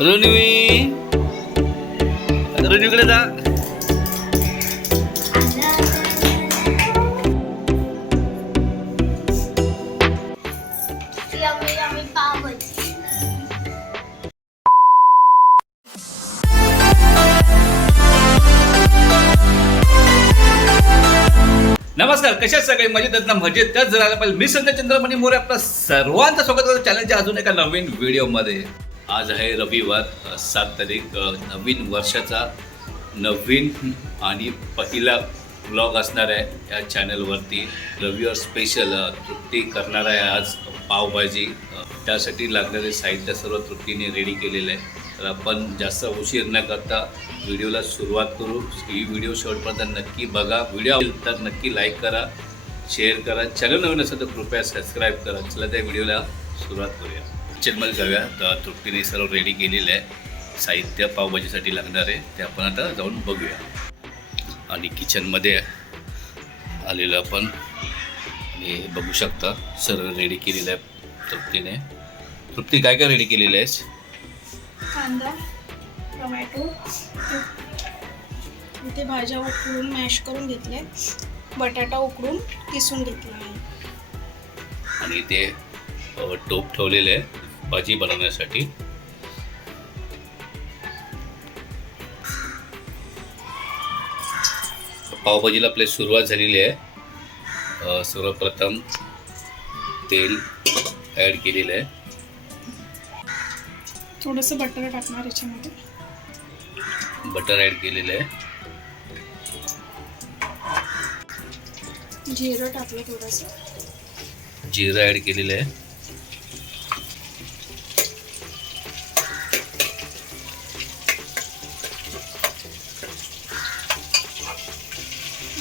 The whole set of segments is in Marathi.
रुनवी रुनवीकडे जा. नमस्कार कशा सगळे? मजेत आहेत ना? मजेत त्याच आलं पाहिजे मी संध्या चंद्रमणी मोरे. आपलं सर्वांचं स्वागत करतो. चॅनलच्या अजून एका नवीन व्हिडिओमध्ये आज आहे रविवार सात तारीख नवीन वर्षाचा नवीन आणि पहिला ब्लॉग असणार आहे या चॅनलवरती रविवार स्पेशल तृप्ती करणार आहे आज पावभाजी. त्यासाठी लागणारे साहित्य सर्व तृप्तीने रेडी केलेलं आहे. तर आपण जास्त उशीर न करता व्हिडिओला सुरुवात करू. ही व्हिडिओ शेवटपर्यंत नक्की बघा. व्हिडिओ तर नक्की लाईक करा शेअर करा. चॅनल नवीन असेल तर कृपया सबस्क्राईब करा. चला त्या व्हिडिओला सुरुवात करूया. किचनमध्ये जाऊया. तर तृप्तीने सर्व रेडी केलेलं आहे. साहित्य पावभाजीसाठी लागणार आहे. ते आपण आता जाऊन बघूया. आणि किचनमध्ये आलेलं आपण हे बघू शकता. सर्व रेडी केलेलं आहे तृप्तीने. तृप्ती काय काय रेडी केलेलं आहेस? कांदा टोमॅटो इथे भाज्या उकडून मॅश करून घेतले बटाटा उकडून किसून घेतला आहे. आणि ते टोप ठेवलेले आहे. भाजी बनवण्यासाठी. पावभाजीला आपली सुरुवात झालेली आहे. सर्वप्रथम तेल ॲड केलेलं आहे. थोडंसं बटर टाकणार याच्यामध्ये. बटर ॲड केलेलं आहे. जिरं टाकलं थोडंसं. जिरं ॲड केलेलं आहे.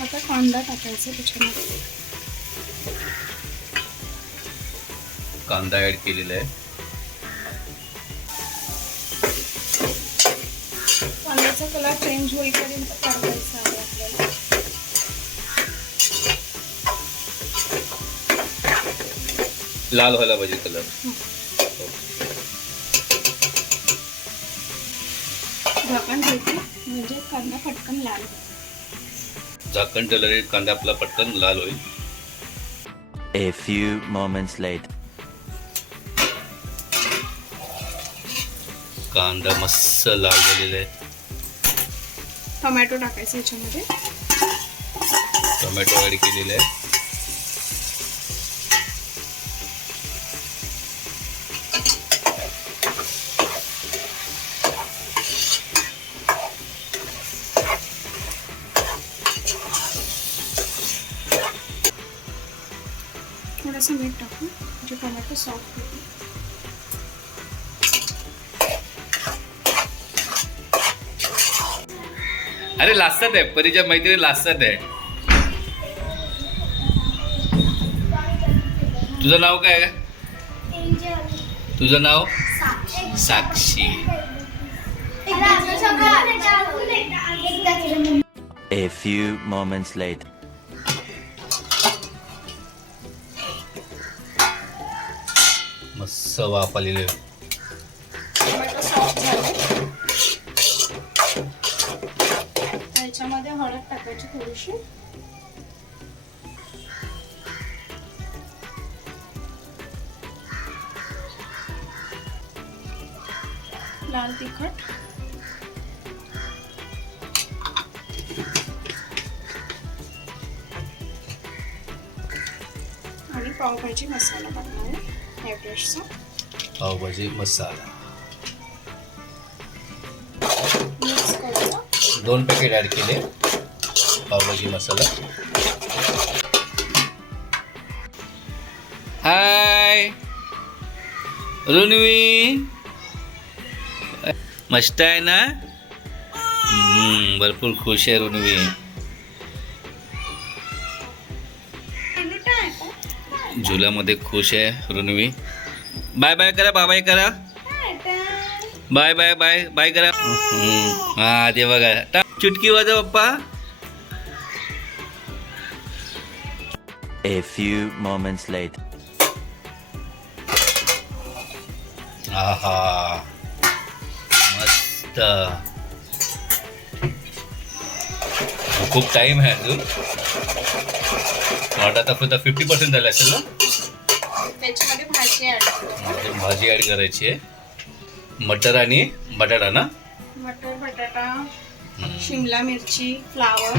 आता कांदा टाकायचा त्याच्यामध्ये. कांदा ॲड केलेला आहे. कांद्याचा कलर चेंज होईपर्यंत काढायचा आहे आपल्याला. लाल व्हायला पाहिजे कलर. झाकण ठेवते. म्हणजे कांदा पटकन लाल होईल. झाकण ठेवल्याने कांदा आपला पटकन लाल होईल. A few moments later. कांदा मस्त लाल झालेला आहे. टोमॅटो टाकायचं याच्यामध्ये. टोमॅटो ॲड केलेले आहे थोडंसं मीठ टाकू म्हणजे टोमॅटो सॉफ्ट होईल अरे लाजतात आहे परीच्या मैत्रिणी लाजतात आहे तुझं नाव काय. तुझं नाव साक्षी. A few moments later. मस्त वाफ टोमॅटो सॉफ्ट झाले याच्यामध्ये हळद टाकायची थोडीशी. लाल तिखट. आणि पावभाजी मसाला टाकणार आहे. पावभाजी मसाला मिक्स करूया दोन पॅकेट ॲड केले. पावभाजी मसाला हाय रुनवी मस्त आहे ना? हम्म, भरपूर खुश आहे रुनवी झुल्यामध्ये खुश आहे रुनवी बाय बाय करा बाय करा. बाय बाय बाय बाय करा. हा ते बघा. चुटकी वाजव पप्पा. A few moments later. आहा. मस्त. खूप टाइम आहे अजून. वाटत आता फक्त फिफ्टी पर्सेंट झालं असेल ना? त्याच्यामध्ये भाजी ॲड करायची आहे. मटर आणि बटाटा ना? मटर बटाटा शिमला मिरची फ्लावर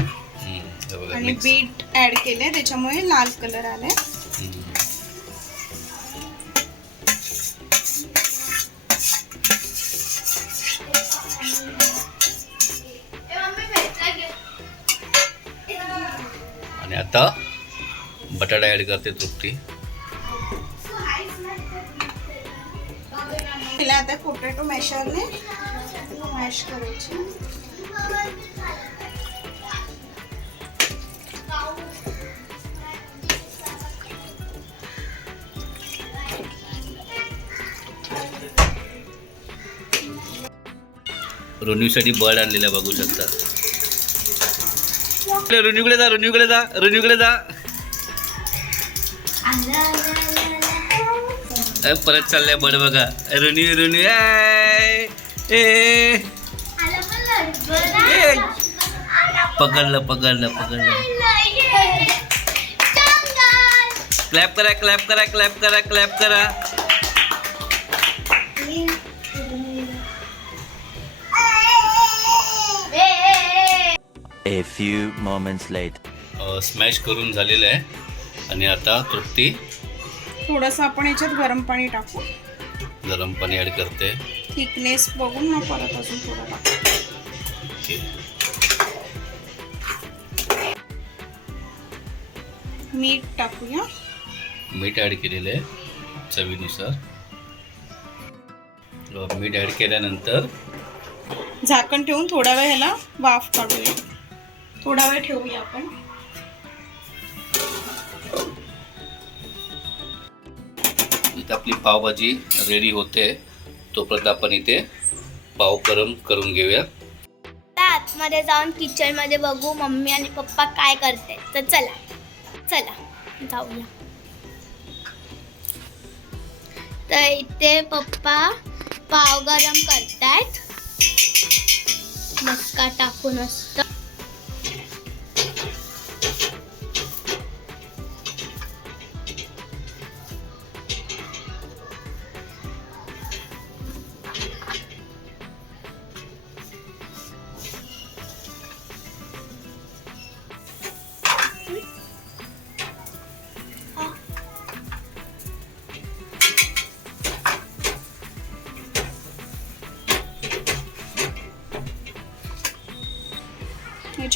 आणि. बीट ऍड केले त्याच्यामुळे लाल कलर आलाय हम्म. आणि आता बटाटा ॲड करते तृप्ती. तिला आता पोटॅटो मॅशरने मॅश करायची. रोन्यूसाठी बर्ड आणलेला बघू शकता. रोन्यूकडे जा रोन्यूकडे जा रोन्यूकडे जा. परत चाललाय बर्ड बघा रोन्यू आय. ए. पकडलं पकडलं पकडलं क्लॅप करा क्लॅप करा क्लॅप करा क्लॅप करा A few moments later. Smash करून झालेलं आहे आणि आता तृप्ती. थोडंसं आपण याच्यात गरम पाणी टाकू. गरम पाणी ॲड करते. थिकनेस बघून मग परत अजून थोडं टाकू. मीठ टाकूया. मीठ ॲड केलेलं आहे चवीनुसार. मीठ ॲड केल्यानंतर झाकण ठेवून थोडा वेळ ह्याला वाफ काढूया. थोडा वेळ ठेवूया आपण. इथं आपली पावभाजी रेडी होते. तोपर्यंत आपण इथे पाव गरम करून घेऊया. आतमध्ये जाऊन किचनमध्ये बघू मम्मी आणि पप्पा काय करते. तर चला चला जाऊया. तर इथे पप्पा पाव गरम करतायत. मस्का टाकून असतं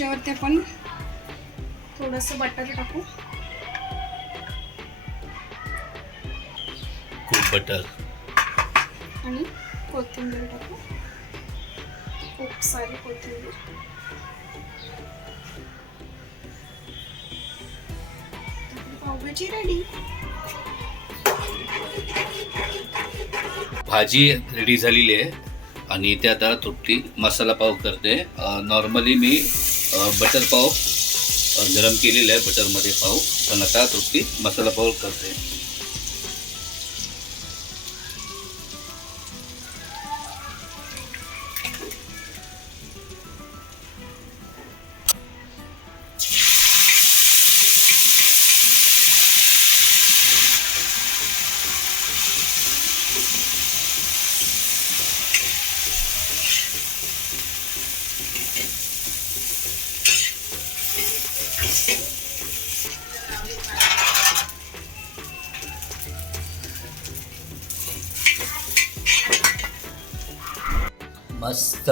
याच्यावरती आपण थोडंसं बटर टाकू. खूप बटर. आणि कोथिंबीर टाकू. खूप सारी कोथिंबीर. पावभाजी रेडी भाजी रेडी झालेली आहे. आणि इथे आता तृप्ती मसाला पाव करते. नॉर्मली मी बटर पाव गरम केलेलं आहे बटरमध्ये पाव. पण आता तृप्ती? मसाला पाव करते.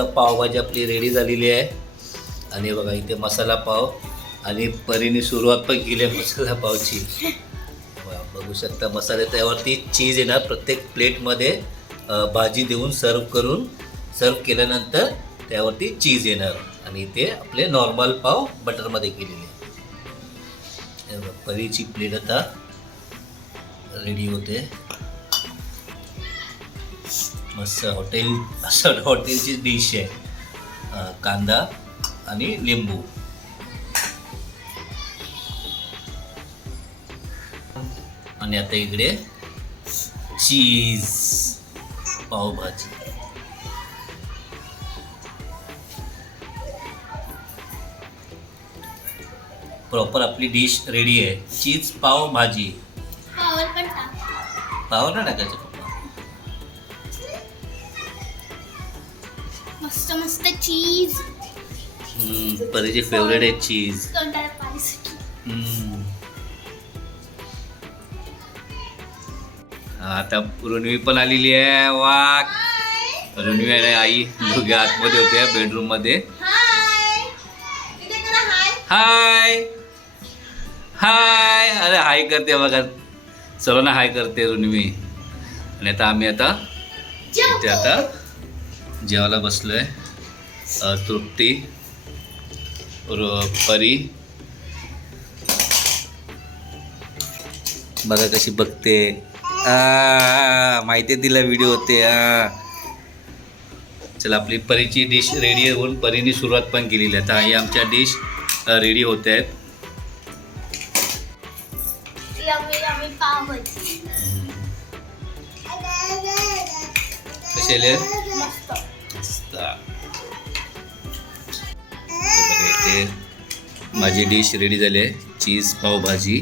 मस्त पावभाजी आपली रेडी झालेली आहे. आणि बघा इथे मसाला पाव आणि परीने सुरुवात पण केली आहे मसाला पावची. बघू शकता मसाले त्यावरती चीज येणार प्रत्येक प्लेटमध्ये भाजी देऊन सर्व करून सर्व केल्यानंतर त्यावरती चीज येणार. आणि इथे आपले नॉर्मल पाव बटरमध्ये केलेले परीची प्लेट आता रेडी होते. मस्त हॉटेल असं हॉटेलची डिश आहे. कांदा आणि लिंबू. आणि आता इकडे चीज पावभाजी. प्रॉपर आपली डिश रेडी आहे. चीज पाव भाजी पावर पण टाकायचं? मस्त मस्त चीज परीची फेवरेट आहे चीज तोंडाला पाणी सुटलं हम्म. आता ऋणवी पण आलेली आहे वा. ऋणवी आणि आई दोघे आतमध्ये होत्या बेडरूममध्ये हाय हाय अरे हाय करते बघा. सर्वांना हाय करते ऋणवी आणि आता आम्ही आता इथे आता जेवायला बसलोय. अ, तृप्ती परी. बघा कशी बघते. माहिती आहे तिला व्हिडिओ होते आ. चला आपली परीची डिश रेडी होऊन परीने सुरुवात पण केलेली आहे. आता ही आमच्या डिश रेडी होत आहेत. कसे माझी डिश रेडी झाली आहे. चीज पावभाजी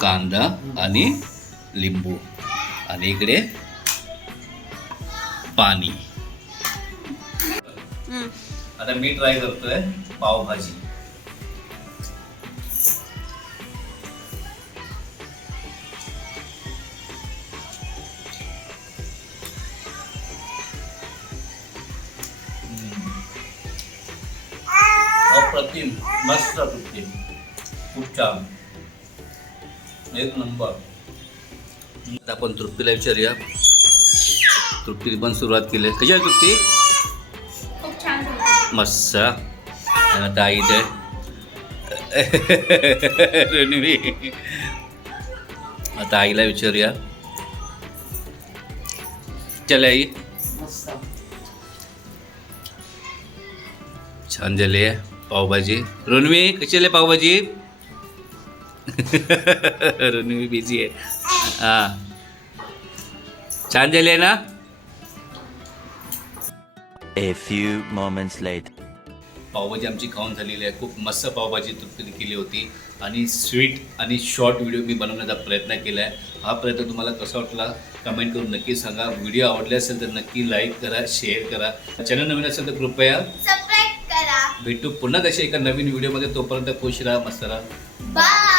कांदा आणि लिंबू. आणि इकडे पाणी. आता मी ट्राय करतोय पावभाजी. अप्रतिम मस्त अप्रतिम खूप छान एक नंबर. आता आपण तृप्तीला विचारूया. तृप्तीने पण सुरुवात केली आहे. कशी आहे तृप्ती? खूप छान झालं. मस्त. आता आई रणवी. आता आईला विचारूया. चल आई. छान झाली आहे. पावभाजी. रणवी कशी आली पावभाजी? रणवी बिझी आहे. हा. छान झाली आहे ना? A few moments later. Pav bhaji आमची खाऊन झालेली आहे. खूप मस्त पावभाजी तृप्तीने केली होती. आणि स्वीट आणि शॉर्ट व्हिडिओ मी बनवण्याचा प्रयत्न केला आहे हा प्रयत्न तुम्हाला कसा वाटला? कमेंट करून नक्की सांगा. व्हिडिओ आवडले असेल तर नक्की लाईक करा शेअर करा. चॅनल नवीन असेल तर कृपया भेटू पुन्हा तशी एका नवीन व्हिडिओमध्ये तोपर्यंत खुश राहा मस्त राहा.